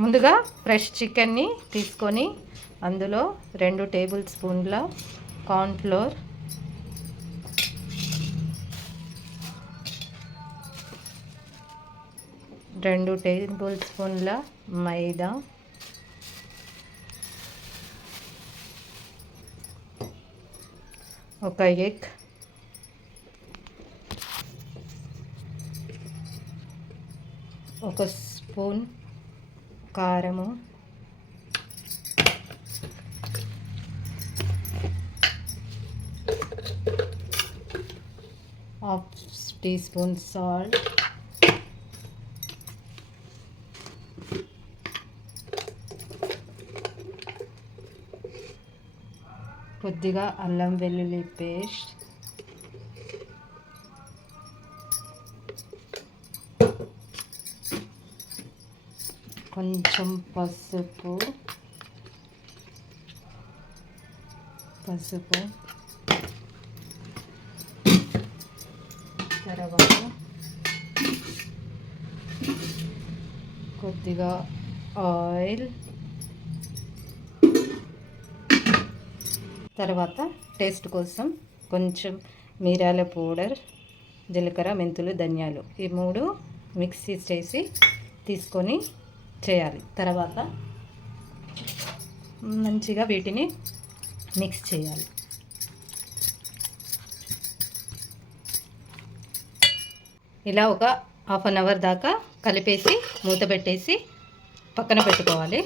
ముందుగా ఫ్రెష్ చికెన్ని తీసుకొని అందులో 2 టేబుల్ స్పూన్ల కార్న్ఫ్లోర్, 2 టేబుల్ స్పూన్ల మైదా, 1 ఎగ్, 1 స్పూన్ కారము, 1/2 టీ స్పూన్ సాల్ట్, కొద్దిగా అల్లం వెల్లుల్లి పేస్ట్, కొంచెం పసుపు, తర్వాత కొద్దిగా ఆయిల్, తర్వాత టేస్ట్ కోసం కొంచెం మిరియాల పౌడర్, జీలకర్ర, మెంతులు, ధనియాలు ఈ 3 మిక్సీ చేసి తీసుకొని చేయాలి. తర్వాత మంచిగా వీటిని మిక్స్ చేయాలి. ఇలా ఒక 1/2 అవర్ దాకా కలిపేసి మూత పెట్టేసి పక్కన పెట్టుకోవాలి.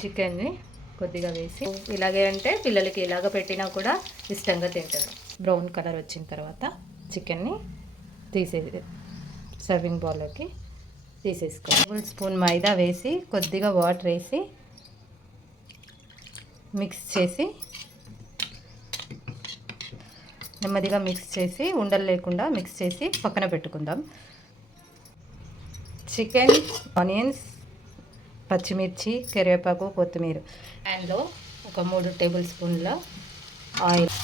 చికెన్ని కొద్దిగా వేసి ఇలాగే అంటే పిల్లలకి ఇలాగ పెట్టినా కూడా ఇష్టంగా తింటారు. బ్రౌన్ కలర్ వచ్చిన తర్వాత చికెన్ని తీసేది సర్వింగ్ బౌల్లోకి తీసేసుకోవాలి. 1 స్పూన్ మైదా వేసి కొద్దిగా వాటర్ వేసి మిక్స్ చేసి నెమ్మదిగా మిక్స్ చేసి ఉండలు లేకుండా మిక్స్ చేసి పక్కన పెట్టుకుందాం. చికెన్, ఆనియన్స్, పచ్చిమిర్చి, కరివేపాకు, కొత్తిమీర ప్యాన్లో ఒక 3 టేబుల్ స్పూన్ల ఆయిల్,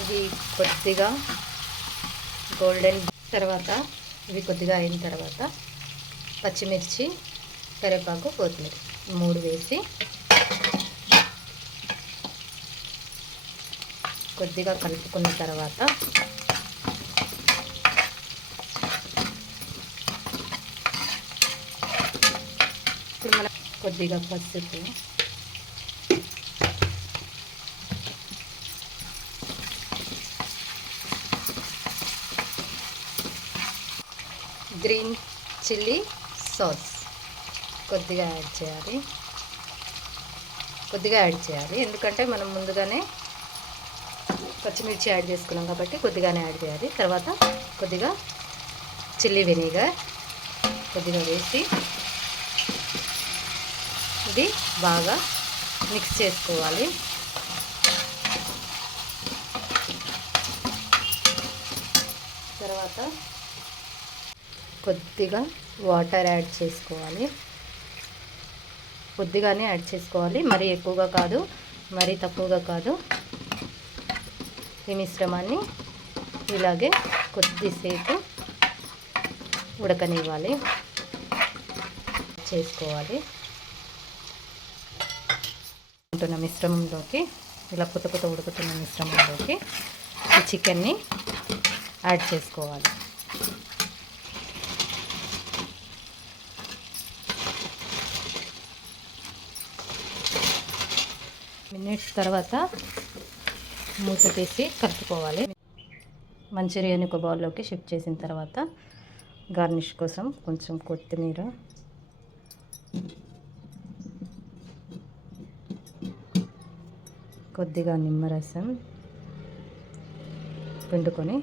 ఇది కొద్దిగా గోల్డెన్ తర్వాత ఇవి కొద్దిగా అయిన తర్వాత పచ్చిమిర్చి, కరివేపాకు, కొత్తిమీర 3 వేసి కొద్దిగా కలుపుకున్న తర్వాత ఇప్పుడు మనం కొద్దిగా పసుపు, గ్రీన్ చిల్లీ సాస్ కొద్దిగా యాడ్ చేయాలి. ఎందుకంటే మనం ముందుగానే పచ్చిమిర్చి యాడ్ చేసుకున్నాం కాబట్టి కొద్దిగానే యాడ్ చేయాలి. తర్వాత కొద్దిగా చిల్లీ వెనిగర్ కొద్దిగా వేసి ఇది బాగా మిక్స్ చేసుకోవాలి. తర్వాత కొద్దిగా వాటర్ యాడ్ చేసుకోవాలి. కొద్దిగానే యాడ్ చేసుకోవాలి, మరీ ఎక్కువగా కాదు, మరీ తక్కువగా కాదు. ఈ మిశ్రమాన్ని ఇలాగే కొద్దిసేపు ఉడకనివ్వాలి చేసుకోవాలి. ఉంటున్న మిశ్రమంలోకి ఇలా కొత్త ఉడుకుతున్న మిశ్రమంలోకి ఈ చికెన్ని యాడ్ చేసుకోవాలి. మినిట్స్ తర్వాత మూత తీసి కలుపుకోవాలి. మంచూరియాని ఒక బౌల్లోకి షిఫ్ట్ చేసిన తర్వాత గార్నిష్ కోసం కొంచెం కొత్తిమీర, కొద్దిగా నిమ్మరసం పిండుకొని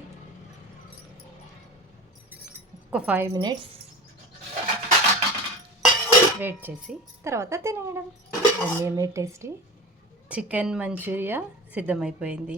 ఒక 5 మినిట్స్ వెయిట్ చేసి తర్వాత తినేయడం. అన్నీ టేస్టీ చికెన్ మంచూరియా సిద్ధమైపోయింది.